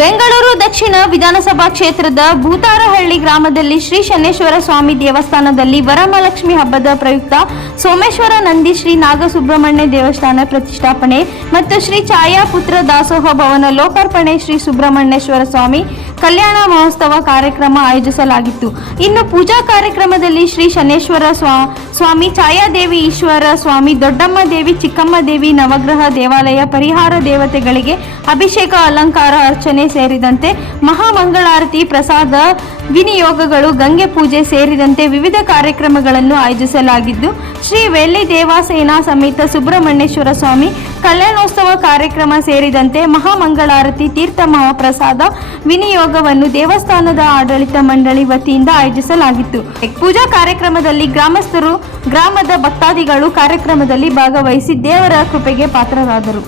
ಬೆಂಗಳೂರು ದಕ್ಷಿಣ ವಿಧಾನಸಭಾ ಕ್ಷೇತ್ರದ ಭೂತಾರಹಳ್ಳಿ ಗ್ರಾಮದಲ್ಲಿ ಶ್ರೀ ಶನೇಶ್ವರ ಸ್ವಾಮಿ ದೇವಸ್ಥಾನದಲ್ಲಿ ವರಮಹಾಲಕ್ಷ್ಮಿ ಹಬ್ಬದ ಪ್ರಯುಕ್ತ ಸೋಮೇಶ್ವರ ನಂದಿ ಶ್ರೀ ನಾಗಸುಬ್ರಹ್ಮಣ್ಯ ದೇವಸ್ಥಾನ ಪ್ರತಿಷ್ಠಾಪನೆ ಮತ್ತು ಶ್ರೀ ಛಾಯಾಪುತ್ರ ದಾಸೋಹ ಭವನ ಲೋಕಾರ್ಪಣೆ ಶ್ರೀ ಸುಬ್ರಹ್ಮಣ್ಯೇಶ್ವರ ಸ್ವಾಮಿ ಕಲ್ಯಾಣ ಮಹೋತ್ಸವ ಕಾರ್ಯಕ್ರಮ ಆಯೋಜಿಸಲಾಗಿತ್ತು. ಇನ್ನು ಪೂಜಾ ಕಾರ್ಯಕ್ರಮದಲ್ಲಿ ಶ್ರೀ ಶನೇಶ್ವರ ಸ್ವಾಮಿ, ಛಾಯಾದೇವಿ ಈಶ್ವರ ಸ್ವಾಮಿ, ದೊಡ್ಡಮ್ಮ ದೇವಿ, ಚಿಕ್ಕಮ್ಮ ದೇವಿ, ನವಗ್ರಹ ದೇವಾಲಯ, ಪರಿಹಾರ ದೇವತೆಗಳಿಗೆ ಅಭಿಷೇಕ, ಅಲಂಕಾರ, ಅರ್ಚನೆ ಸೇರಿದಂತೆ ಮಹಾಮಂಗಳಾರತಿ, ಪ್ರಸಾದ ವಿನಿಯೋಗಗಳು, ಗಂಗೆ ಪೂಜೆ ಸೇರಿದಂತೆ ವಿವಿಧ ಕಾರ್ಯಕ್ರಮಗಳನ್ನು ಆಯೋಜಿಸಲಾಗಿದ್ದು, ಶ್ರೀ ವೆಳ್ಳಿ ದೇವಸೇನಾ ಸಮೇತ ಸುಬ್ರಹ್ಮಣ್ಯೇಶ್ವರ ಸ್ವಾಮಿ ಕಲ್ಯಾಣೋತ್ಸವ ಕಾರ್ಯಕ್ರಮ ಸೇರಿದಂತೆ ಮಹಾಮಂಗಳಾರತಿ, ತೀರ್ಥ ಮಹಾಪ್ರಸಾದ ವಿನಿಯೋಗವನ್ನು ದೇವಸ್ಥಾನದ ಆಡಳಿತ ಮಂಡಳಿ ವತಿಯಿಂದ ಆಯೋಜಿಸಲಾಗಿತ್ತು. ಪೂಜಾ ಕಾರ್ಯಕ್ರಮದಲ್ಲಿ ಗ್ರಾಮಸ್ಥರು, ಗ್ರಾಮದ ಭಕ್ತಾದಿಗಳು ಕಾರ್ಯಕ್ರಮದಲ್ಲಿ ಭಾಗವಹಿಸಿ ದೇವರ ಕೃಪೆಗೆ ಪಾತ್ರರಾದರು.